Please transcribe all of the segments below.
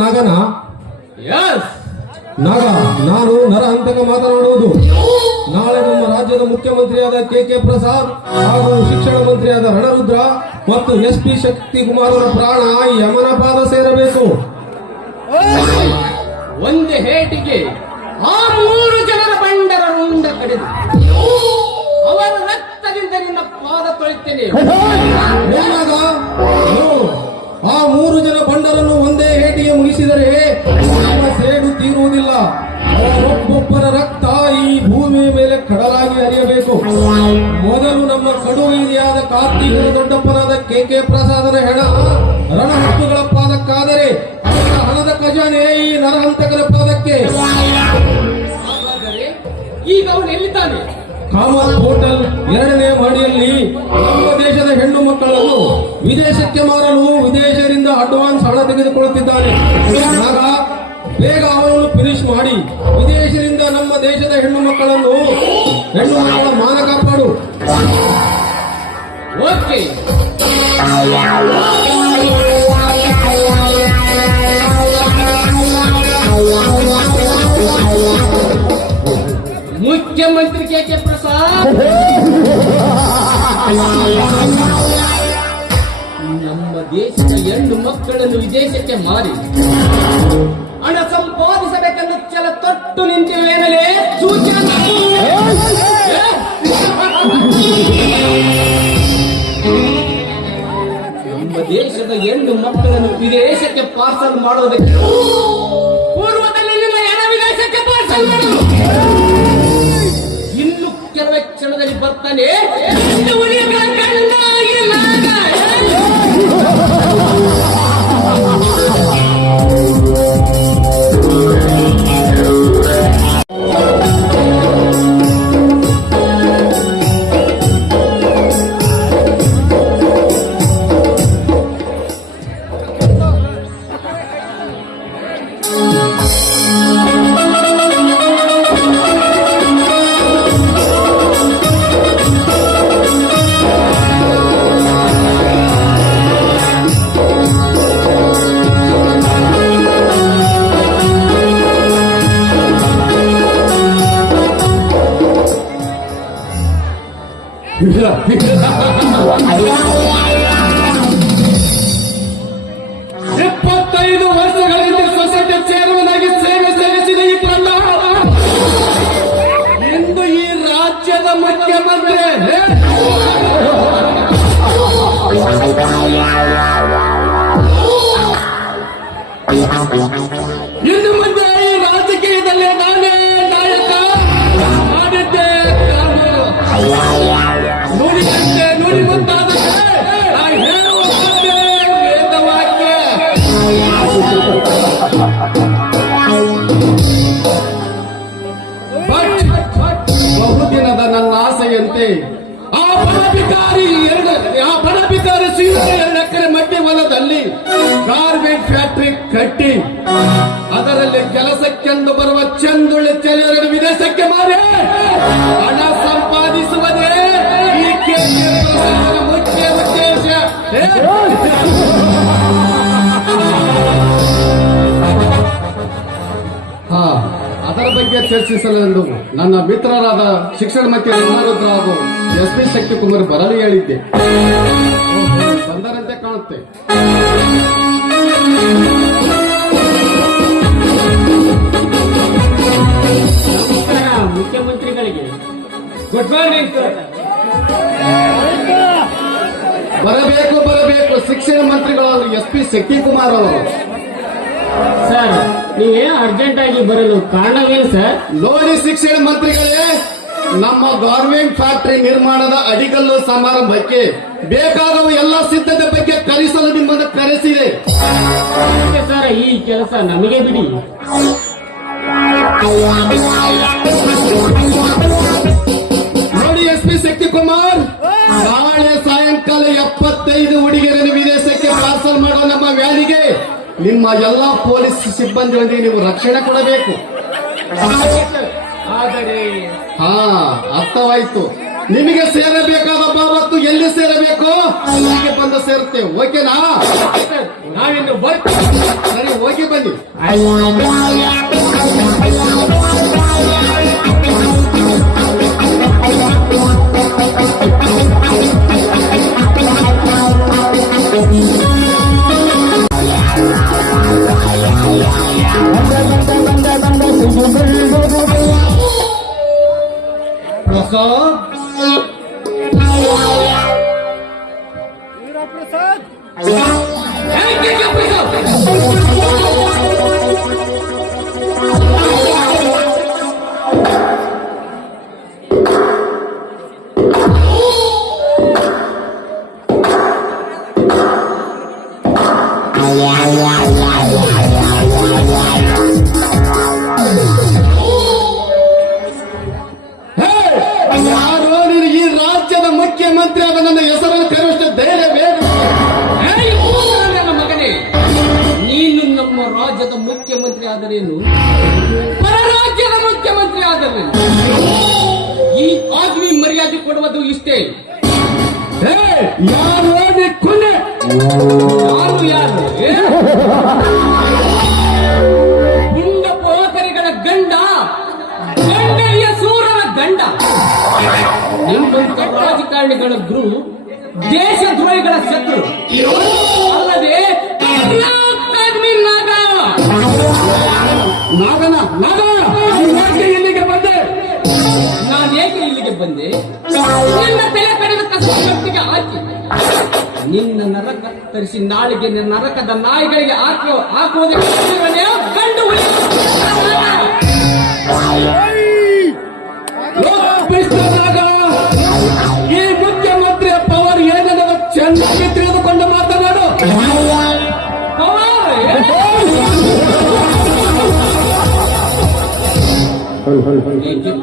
ನಾಗನ? ಯಸ್ ನಾಗ, ನಾನು ನರಹಂತಕ ಮಾತನಾಡುವುದು. ನಾಳೆ ನಮ್ಮ ರಾಜ್ಯದ ಮುಖ್ಯಮಂತ್ರಿಯಾದ ಕೆ ಪ್ರಸಾದ್ ಹಾಗೂ ಶಿಕ್ಷಣ ಮಂತ್ರಿಯಾದ ರಣರುದ್ರ ಮತ್ತು SP ಶಕ್ತಿಕುಮಾರರ ಪ್ರಾಣ ಯಮನ ಪಾದ ಸೇರಬೇಕು. ಒಂದೇ ಹೇಟಿಗೆ ಆ 3 ಜನರ ಬಂಡರ ರುಂಡ ಕಡಿದು ಅವರ ರಕ್ತದಿಂದ ನಿನ್ನ ಪಾದ ತೊಳೆಯುತ್ತೇನೆ. ಏನಾಗ ಆ 3 ಜನ ಬಂಡರನ್ನು ಒಂದೇ ಹೇಟಿಗೆ ಮುಗಿಸಿದರೆ ನಮ್ಮ ಸೇಡು ತೀರುವುದಿಲ್ಲ. ಒಬ್ಬೊಬ್ಬರ ರಕ್ತ ಈ ಭೂಮಿಯ ಮೇಲೆ ಕಡಲಾಗಿ ಹರಿಯಬೇಕು. ಮೊದಲು ನಮ್ಮ ಕಡು ಹಿರಿಯಾದ ಕಾರ್ತಿಕನ ದೊಡ್ಡಪ್ಪನಾದ ಕೆ ಪ್ರಸಾದನ ಹೆಣ ರಣಹಕ್ಕುಗಳ ಪಾದಕ್ಕಾದರೆ ಅವರ ಹಣದ ಖಜಾನೆ ಈ ನರಹಂತಕರ ಪಾದಕ್ಕೆ. ಹಾಗಾದರೆ ಈಗ ಅವನು ಎಲ್ಲಿದ್ದಾನೆ? ಕಾಮತ್ ಹೋಟೆಲ್ 2ನೇ ಮಹಡಿಯಲ್ಲಿ ನಮ್ಮ ದೇಶದ ಹೆಣ್ಣು ಮಕ್ಕಳನ್ನು ವಿದೇಶಕ್ಕೆ ಮಾರಲು ವಿದೇಶದಿಂದ ಅಡ್ವಾನ್ಸ್ ಹಣ ತೆಗೆದುಕೊಳ್ಳುತ್ತಿದ್ದಾನೆ. ಆಗ ಬೇಗ ಅವನನ್ನು ಫಿನಿಶ್ ಮಾಡಿ ವಿದೇಶದಿಂದ ನಮ್ಮ ದೇಶದ ಹೆಣ್ಣು ಮಕ್ಕಳ ಮಾನ ಕಾಪಾಡು. ಓಕೆ. ಮುಖ್ಯಮಂತ್ರಿ ಕೆ ಪ್ರಸಾದ್, ನಮ್ಮ ದೇಶದ ಹೆಣ್ಣು ಮಕ್ಕಳನ್ನು ವಿದೇಶಕ್ಕೆ ಮಾರಿ ಹಣ ಸಂಪಾದಿಸಬೇಕೆಂದು ಛಲ ತೊಟ್ಟು ನಿಂತಿರುವೇನಲೇ ಸೂಚನೆ. ನಮ್ಮ ದೇಶದ ಹೆಣ್ಣು ಮಕ್ಕಳನ್ನು ವಿದೇಶಕ್ಕೆ ಪಾರ್ಸಲ್ ಮಾಡೋದಕ್ಕೆ ಪೂರ್ವದಲ್ಲಿ ನಿನ್ನ ಹೆಣ ವಿದೇಶಕ್ಕೆ ಪಾರ್ಸಲ್ ಮಾಡು. ಇನ್ನು ಕೆಲವೇ ಕ್ಷಣದಲ್ಲಿ ಬರ್ತಾನೆ. ಇಪ್ಪತ್ತೈದು ವರ್ಷಗಳಿಂದ ಸೊಸೈಟಿ ಚೇರ್ಮನ್ ಆಗಿ ಸೇವೆ ಸಲ್ಲಿಸಿದ ಈ ಪ್ರತಾಪ ಇಂದು ಈ ರಾಜ್ಯದ ಮುಖ್ಯಮಂತ್ರಿ. ಇನ್ನು ಮುಂದೆ ಈ ರಾಜಕೀಯದಲ್ಲಿ ನಾನೇ ನಾಯಕ. ಮಾಡಿದ್ದೆ ನುಡಿಯಂತೆ ನುಡಿ ಮುಂತಾದರೆ ಹೇಳುವ ವೇದವಾಕ್ಯ. ಬಹುದಿನದ ನನ್ನ ಆಸೆಯಂತೆ ಆ ಬಣಬಿಕಾರಿ ಸೀರೆ 2 ಎಕರೆ ಮಟ್ಟಿ ಹೊಲದಲ್ಲಿ ಗಾರ್ಮೆಂಟ್ ಫ್ಯಾಕ್ಟರಿ ಕಟ್ಟಿ ಅದರಲ್ಲಿ ಕೆಲಸಕ್ಕೆಂದು ಬರುವ ಚಂದುಳ್ಳಿ ಚೆಲುವರನ್ನು ವಿದೇಶಕ್ಕೆ ಮಾರಿ ಹಣ ಸಂಪಾದಿಸುವುದೇ ಈ ಮುಖ್ಯ ಉದ್ದೇಶ. ಅದರ ಬಗ್ಗೆ ಚರ್ಚಿಸಲೆಂದು ನನ್ನ ಮಿತ್ರರಾದ ಶಿಕ್ಷಣ ಮಂತ್ರಿ ರಣರುದ್ರ ಹಾಗೂ SP ಶಕ್ತಿಕುಮಾರ್ ಬರಲು ಹೇಳಿದ್ದೆ. ಬಂದರಂತೆ ಕಾಣುತ್ತೆ. ಮುಖ್ಯಮಂತ್ರಿಗಳಿಗೆ ಗುಡ್ ಮಾರ್ನಿಂಗ್ ಸರ್. ಬರಬೇಕು ಶಿಕ್ಷಣ ಮಂತ್ರಿಗಳು SP ಶಕ್ತಿಕುಮಾರ್ ಅವರು. ಸರ್, ನೀವೇ ಅರ್ಜೆಂಟ್ ಆಗಿ ಬರಲು ಕಾರಣವೇನು ಸರ್? ನೋಡಿ ಶಿಕ್ಷಣ ಮಂತ್ರಿಗಳೇ, ನಮ್ಮ ಗಾರ್ಮೆಂಟ್ ಫ್ಯಾಕ್ಟರಿ ನಿರ್ಮಾಣದ ಅಡಿಗಲ್ಲು ಸಮಾರಂಭಕ್ಕೆ ಬೇಕಾದವ ಎಲ್ಲ ಸಿದ್ಧತೆ ಬಗ್ಗೆ ಕಲಿಸಲು ನಿಮ್ಮನ್ನು ಕರೆಸಿದೆ. ಸರ್, ಈ ಕೆಲಸ ನಮಗೆ ಬಿಡಿ. ನೋಡಿ SP ಶಕ್ತಿಕುಮಾರ್, ನಾಳೆ ಸಾಯಂಕಾಲ 75 ಹುಡುಗಿಯರನ್ನು ವಿದೇಶಕ್ಕೆ ಪಾರ್ಸಲ್ ಮಾಡುವ ನಮ್ಮ ವ್ಯಾನಿಗೆ ನಿಮ್ಮ ಎಲ್ಲಾ ಪೊಲೀಸ್ ಸಿಬ್ಬಂದಿಯೊಂದಿಗೆ ನೀವು ರಕ್ಷಣೆ ಕೊಡಬೇಕು. ಆದರೆ ಅರ್ಥವಾಯ್ತು. ನಿಮಗೆ ಸೇರಬೇಕಾದ ಬಾಬತ್ತು ಎಲ್ಲಿ ಸೇರಬೇಕು ಅಲ್ಲಿಗೆ ಬಂದು ಸೇರುತ್ತೇವೆ. ಓಕೆನಾ? ನಾವಿನ್ನು ಬರ್ತೀವಿ. ಸರಿ, ಹೋಗಿ ಬನ್ನಿ. ಪ್ರಸಾದ್, ಹೇಗಿದ್ಯಾ ಪ್ರಸಾದ್? ಯಾರೋ ನೀನು ಈ ರಾಜ್ಯದ ಮುಖ್ಯಮಂತ್ರಿ ಆದ ನನ್ನ ಹೆಸರನ್ನು ಕರೆಯುವಷ್ಟು ಧೈರ್ಯ ಬೇಕು. ಹೇಗೆ ನನ್ನ ಮಗನೇ, ನೀನು ನಮ್ಮ ರಾಜ್ಯದ ಮುಖ್ಯಮಂತ್ರಿ ಆದರೇನು, ಪರ ರಾಜ್ಯದ ಮುಖ್ಯಮಂತ್ರಿ ಆದರೇನು, ಈ ಆದ್ಮಿ ಮರ್ಯಾದೆ ಕೊಡುವುದು ಇಷ್ಟೇ. ಯಾರು ಕೊನೆ ಯಾರು ಪುಂಡ ಪೋತರಿಗಳ ಗಂಡ, ಗಂಡಲಿಯ ಸೂರನ ಗಂಡ, ನಿಮ್ಮಂತ ರಾಜಕಾರಣಿಗಳ ಗ್ರೂಪ್ ದೇಶದ್ರೋಹಿಗಳ ಶತ್ರು, ಅಲ್ಲದೆ ಆದ್ಮಿ ನಾಗ. ನಾಗನ ಎಲ್ಲಿಗೆ ಬಂದೆ? ನಾನೇಕೆ ಇಲ್ಲಿಗೆ ಬಂದೆ? ನಿನ್ನ ತಲೆ ಕಡೆದ ಕಸಕ್ಕೆ ಹಾಕಿ ನಿನ್ನ ನರ ಕತ್ತರಿಸಿ ನಾಳೆಗೆ ನರಕದ ನಾಯಿಗಳಿಗೆ ಹಾಕುವುದಕ್ಕೆ ಗಂಡು ಈ ಮುಖ್ಯಮಂತ್ರಿಯ ಪವರ್ ಏನೆಂದು ಚೆನ್ನಾಗಿ ತಿಳಿದುಕೊಂಡು ಮಾತನಾಡು.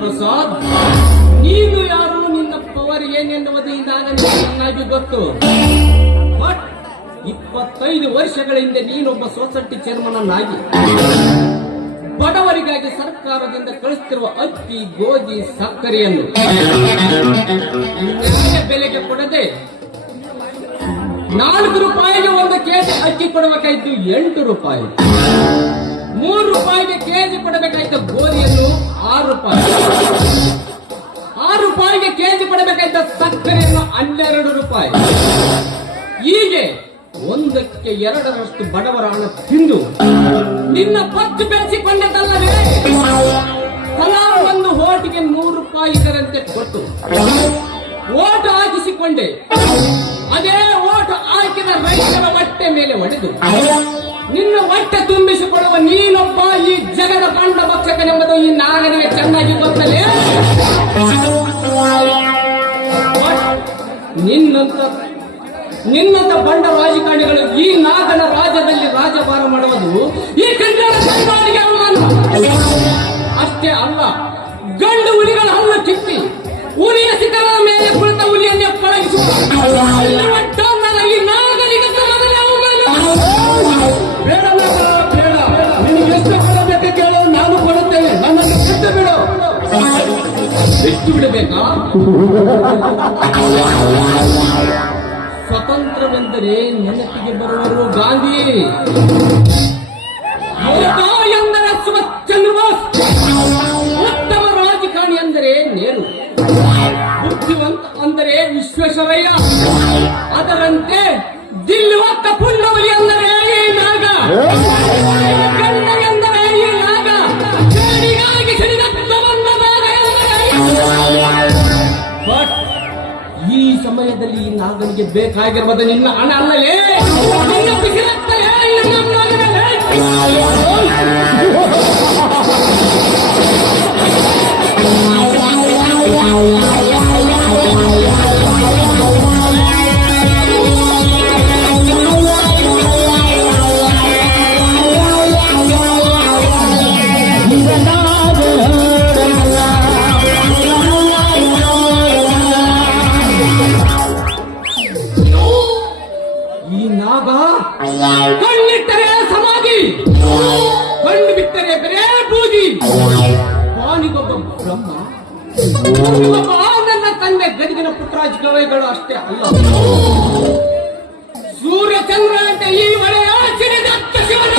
ಪ್ರಸಾದ್, ನೀನು ಯಾರು, ನಿನ್ನ ಪವರ್ ಏನೆನ್ನುವುದು ಇದಾಗ ಚೆನ್ನಾಗಿ ಗೊತ್ತು. ಬಟ್ 25 ವರ್ಷಗಳ ಹಿಂದೆ ನೀನೊಬ್ಬ ಸೊಸೈಟಿ ಚೇರ್ಮನ್ ಅನ್ನಾಗಿ ಬಡವರಿಗಾಗಿ ಸರ್ಕಾರದಿಂದ ಕಳಿಸುತ್ತಿರುವ ಅಕ್ಕಿ, ಗೋಧಿ, ಸಕ್ಕರೆಯನ್ನು ನ್ಯಾಯ ಬೆಲೆಗೆ ಕೊಡದೆ 4 ರೂಪಾಯಿಗೆ 1 ಕೆಜಿ ಅಕ್ಕಿ ಕೊಡಬೇಕಾಯ್ತು 8 ರೂಪಾಯಿ, 3 ರೂಪಾಯಿಗೆ ಕೆಜಿ ಕೊಡಬೇಕಾಯ್ತು ಗೋಧಿಯನ್ನು 6 ರೂಪಾಯಿ, 6 ರೂಪಾಯಿಗೆ ಕೆಜಿ ಕೊಡಬೇಕಾಯ್ತ ಸಕ್ಕರೆಯನ್ನು 12 ರೂಪಾಯಿ. ಹೀಗೆ 1ಕ್ಕೆ 2ರಷ್ಟು ಬಡವರ ಹಣ ತಿಂದು ನಿನ್ನ ಪತ್ತು ಬೆಳೆಸಿಕೊಂಡದಲ್ಲವೇ, ತಲಾ ಒಂದು ಓಟಿಗೆ 100 ರೂಪಾಯಿ ಇದರಂತೆ ಕೊಟ್ಟು ಓಟು ಹಾಕಿಸಿಕೊಂಡೆ. ಅದೇ ಓಟು ಹಾಕಿದ ರೈತರ ಹೊಟ್ಟೆ ಮೇಲೆ ಹೊಡೆದು ನಿನ್ನ ಹೊಟ್ಟೆ ತುಂಬಿಸಿಕೊಳ್ಳುವ ನೀನೊಬ್ಬ ಈ ಜಗದ ಕಂಡ ಭಕ್ಷಕನೆಂಬುದು ಈ ನಾಗನಿಗೆ ಚೆನ್ನಾಗಿ ಗೊತ್ತಲೇ. ನಿನ್ನಂತ ಬಂಡ ರಾಜಕಾರಣಿಗಳು ಈ ನಾಗನ ರಾಜ್ಯದಲ್ಲಿ ರಾಜಭಾರ ಮಾಡುವುದು ಈ ಕನ್ನಡ ಸಂಘಾರಿಗೆ ಅವಮಾನ. ಅಷ್ಟೇ ಅಲ್ಲ, ಗಂಡು ಹುಲಿಗಳ ಹಲ್ಲು ಕಿತ್ತಿ ಹುಲಿಯ ಶಿಖರ ಮೇಲೆ ಕುಳಿತ ಹುಲಿಯನ್ನೇ ಪಳಗಿಸುವ ಈ ನಾಗನಿಗೆ ಬೇಡ ಬೇಡ, ನಿನಗೆ ಎಷ್ಟು ಕೊಡಬೇಕು ಕೇಳು, ನಾನು ಕೊಡುತ್ತೇನೆ. ನನ್ನನ್ನು ಬಿಟ್ಟು ಬಿಡು. ಬಿಟ್ಟು ಬಿಡಬೇಕಾ? ಸ್ವತಂತ್ರವೆಂದರೆ ನೆನಪಿಗೆ ಬರುವರು ಗಾಂಧಿ, ಯೋಗ ಎಂದರೆ ಸುಭಾಷ್ ಚಂದ್ರ ಬೋಸ್, ಉತ್ತಮ ರಾಜಕಾರಣಿ ಅಂದರೆ ನೆಹರು, ಬುದ್ಧಿವಂತ ಅಂದರೆ ವಿಶ್ವೇಶ್ವರಯ್ಯ, ಅದರಂತೆ ದಿಲ್ಲಿ ಹೊತ್ತ ಪುಂಡವಲಿ ಅಂದರೆ ಈ ನಾಗ, ಗಂಡ ಎಂದರೆ ಈ ನಾಗ, ಜಡಿಗಾಗಿ ಸಿಡಿದತ್ತ ಬಂದ ನಾಗ ಎಂದರೆ. ಬಟ್ ಈ ಸಮಯದಲ್ಲಿ ಈ ನಾಗನಿಗೆ ಬೇಕಾಗಿರುವುದು ನಿನ್ನ ಹಣ ಅಲ್ಲಲೇ, ನಿನ್ನ ಬಿಸಿಲತ್ತಲೇ, ನಿನ್ನ ನಾಗನಲ್ಲೇ. ಈ ನಾಗ ಕಣ್ಣಿಟ್ಟರೆ ಸಮಾಧಿ, ಕಣ್ಣು ಬಿಟ್ಟರೆ ಬರೇ ಬೂದಿ, ವಾನಿಗೊಬ್ಬ ಬ್ರಹ್ಮ, ಒಬ್ಬ ನನ್ನ ತಂದೆ ಗದಿಗಿನ ಪುಟ್ಟರಾಜಗಳು ಅಷ್ಟೇ ಅಲ್ಲ, ಸೂರ್ಯ ಚಂದ್ರ ಅಂತ ಈ ಮಳೆಯ ಚಿರಿದತ್ತ ಶಿವನ